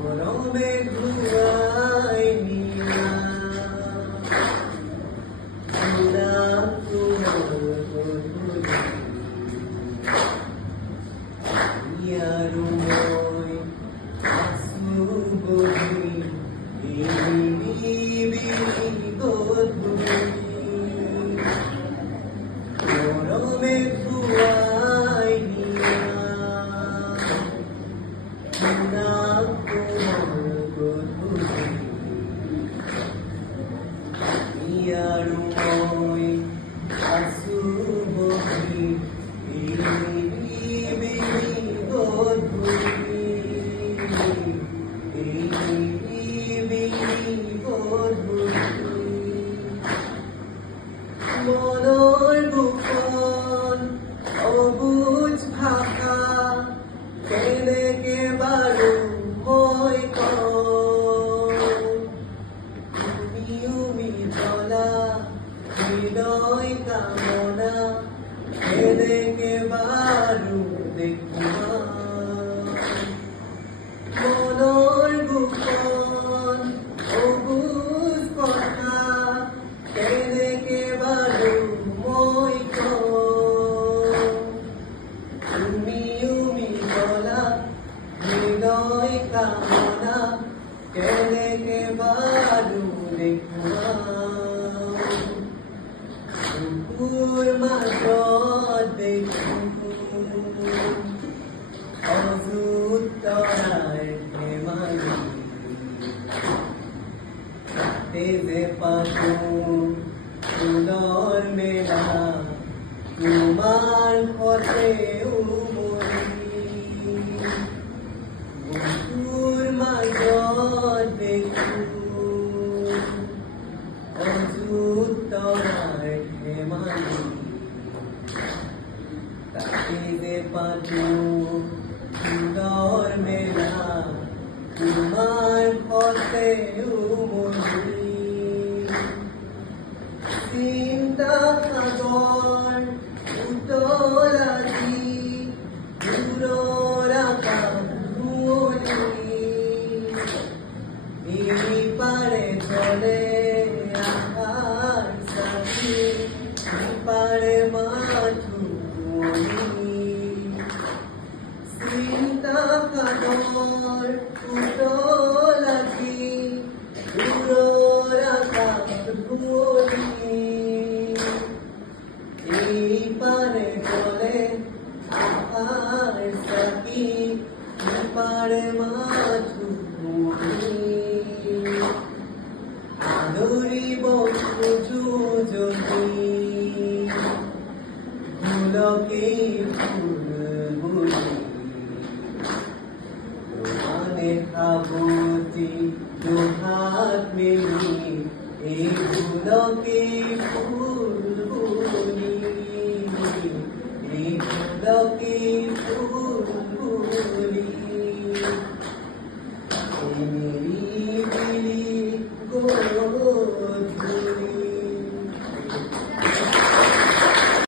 গৰমে ধুয়াই নিয়া ইয়াৰুময় আসু বহি গৰমে ধুয়াই নিয়া ইয়াৰুময় আসু বহি মনৰ বুকন অবুজ ভাষা কেনেকে বাৰু মই তুমিও মিতলা হৃদয় কামনা কেনেকে বাৰু দেখিবা মনৰ বুকন অবুজ কথা কেনেকে বাৰু মই তুমিও মিতলা হৃদয় কামনা কেনেকে বাৰু দেখিবা বুকুৰ মাজত দেখো অযুত তৰাৰ ধেমালি তাতে যে পাতো ফুলৰ মেলা তোমাৰ সতে উমলি বুকুৰ মাজত দেখো অযুত তৰাৰ ধেমালি তাতে যে পাতো ফুলৰ মেলা তোমাৰ সতে উমলি চিন্তা সাগৰ উতলাদি দূৰৰ আকাশ ধুৱলি ইপাৰে চলে আহাৰ চাকি ইপাৰে মাথো চিন্তা সাগৰ উতলাদি দূৰৰ আকাশ ধুৱলি ইপাৰে চলে আহাৰ চাকি ইপাৰে মাথো আদৰিব খোজো যদি ফুলকেই ফুল বুলি মানে সাৱতি দুহাত মেলি এই ফুলকেই ফুল বুলি এই ফুলকেই ফুল